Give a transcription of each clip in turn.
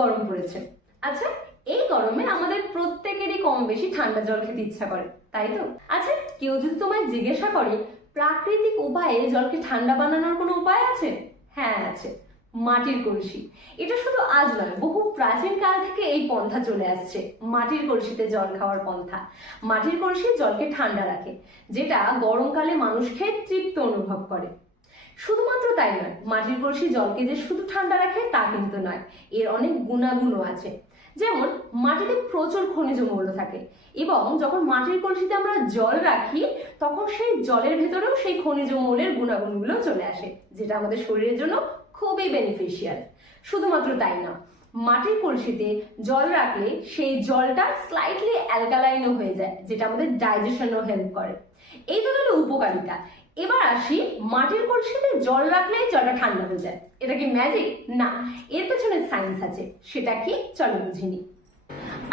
গরম পড়েছে। আচ্ছা, এই গরমে আমাদের প্রত্যেকেরই কম বেশি ঠান্ডা জল খেতে ইচ্ছা করে, তাই তো? আচ্ছা, কেউ যদি তোমায় জিজ্ঞাসা করে প্রাকৃতিক উপায়ে জলকে ঠান্ডা বানানোর কোনো উপায় আছে? হ্যাঁ আছে, মাটির কলসি। এটা শুধু আজ নয়, বহু প্রাচীন কাল থেকে এই পন্থা চলে আসছে, মাটির কলসিতে জল খাওয়ার পন্থা। মাটির কলসি জলকে ঠান্ডা রাখে, যেটা গরমকালে মানুষ খেয়ে তৃপ্ত অনুভব করে। শুধুমাত্র তাই নয়, মাটির কলসি জলকে যে শুধু ঠান্ডা রাখে তা কিন্তু নয়, এর অনেক গুণাগুণও আছে। যেমন মাটিতে প্রচুর খনিজ মৌল থাকে, এবং যখন মাটির কলসিতে আমরা জল রাখি তখন সেই জলের ভেতরেও সেই খনিজ মৌলের গুণাগুণগুলো চলে আসে, যেটা আমাদের শরীরের জন্য খুবই বেনিফিশিয়াল। শুধুমাত্র তাই না, মাটির কলসিতে জল রাখলে সেই জলটা স্লাইটলি অ্যালকালাইনও হয়ে যায়, যেটা আমাদের ডাইজেশনও হেল্প করে। এই তো গেল উপকারিতা। এবার আসি, মাটির কলসিতে জল রাখলেই জলটা ঠান্ডা হয়ে যায়, এটা কি ম্যাজিক? না, এর পেছনে সায়েন্স আছে। সেটা কি, চলো বুঝিনি।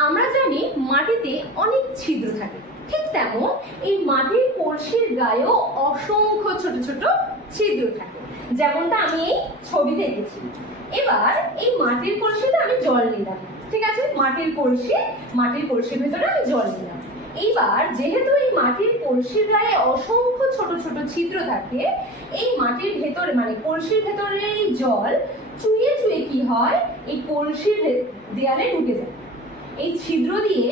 আমরা জানি মাটিতে অনেক ছিদ্র থাকে, ঠিক তেমন এই মাটির কলসির গায়েও অসংখ্য ছোট ছোট ছিদ্র থাকে, যেমনটা আমি এই ছবিতে এঁকেছি। এবার এই মাটির কলসিতে আমি জল নিলাম, ঠিক আছে, মাটির কলসির ভেতরে আমি জল নিলাম। এইবার যেহেতু এই মাটির কলসির গায়ে অসংখ্য ছোট ছোট ছিদ্র থাকে, এই মাটির ভেতরে মানে কলসির ভেতরে এই জল চুইয়ে চুইয়ে কি হয়, এই কলসির দেয়ালে ঢুকে যায়। এই ছিদ্র দিয়ে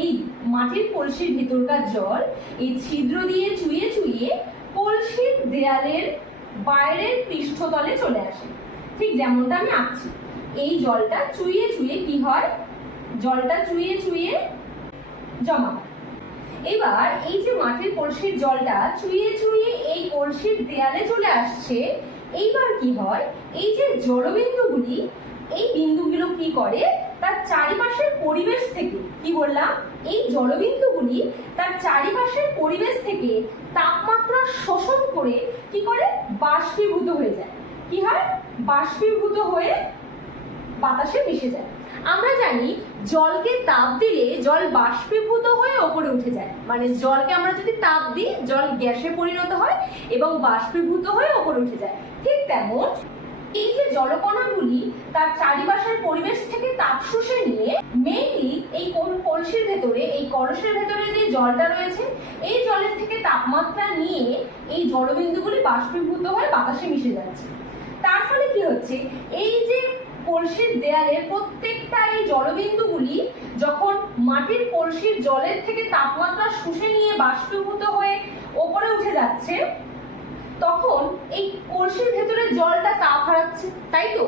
এই মাটির কলসির ভেতরকার জল এই ছিদ্র দিয়ে চুইয়ে চুইয়ে কলসির দেয়ালের বাইরের পৃষ্ঠতলে চলে আসে, ঠিক যেমনটা আমি আঁকছি। এই জলটা চুইয়ে চুইয়ে কি হয়, জলটা চুইয়ে চুইয়ে জমা হয়। এবার এই যে মাটির কলসির জলটা চুইয়ে চুইয়ে এই কলসির দেয়ালে চলে আসছে, এইবার কি হয়, এই যে জলবিন্দুগুলি, এই বিন্দুগুলো কি করে, তার চারিপাশের পরিবেশ থেকে, কি বললাম, এই জলবিন্দুগুলি তার চারিপাশের পরিবেশ থেকে তাপমাত্রা শোষণ করে কি করে, বাষ্পীভূত হয়ে যায়। কি হয়, বাষ্পীভূত হয়ে বাতাসে মিশে যায়। আমরা জানি জলকে তাপ দিলে জল বাষ্পীভূত হয়ে ওপরে উঠে যায়, মানে জলকে আমরা যদি তাপ দিই জল গ্যাসে পরিণত হয় এবং বাষ্পীভূত হয়ে ওপরে উঠে যায়। ঠিক তেমন এই যে জলকণাগুলি তার চারিপাশের পরিবেশ থেকে তাপ শুষে নিয়ে মেইনলি এই কলসির ভেতরে, এই কলসের ভেতরে যে জলটা রয়েছে, এই জলের থেকে তাপমাত্রা নিয়ে এই জলবিন্দুগুলি বাষ্পীভূত হয়ে বাতাসে মিশে যাচ্ছে। তার ফলে কি হচ্ছে, এই যে কলসির দেয়ালের প্রত্যেকটা এই জলবিন্দুগুলি যখন মাটির কলসির জলের থেকে তাপমাত্রা শুষে নিয়ে বাষ্পীভূত হয়ে ওপরে উঠে যাচ্ছে, তখন এই কলসির ভেতরে জলটা তাপ হারাচ্ছে, তাই তো?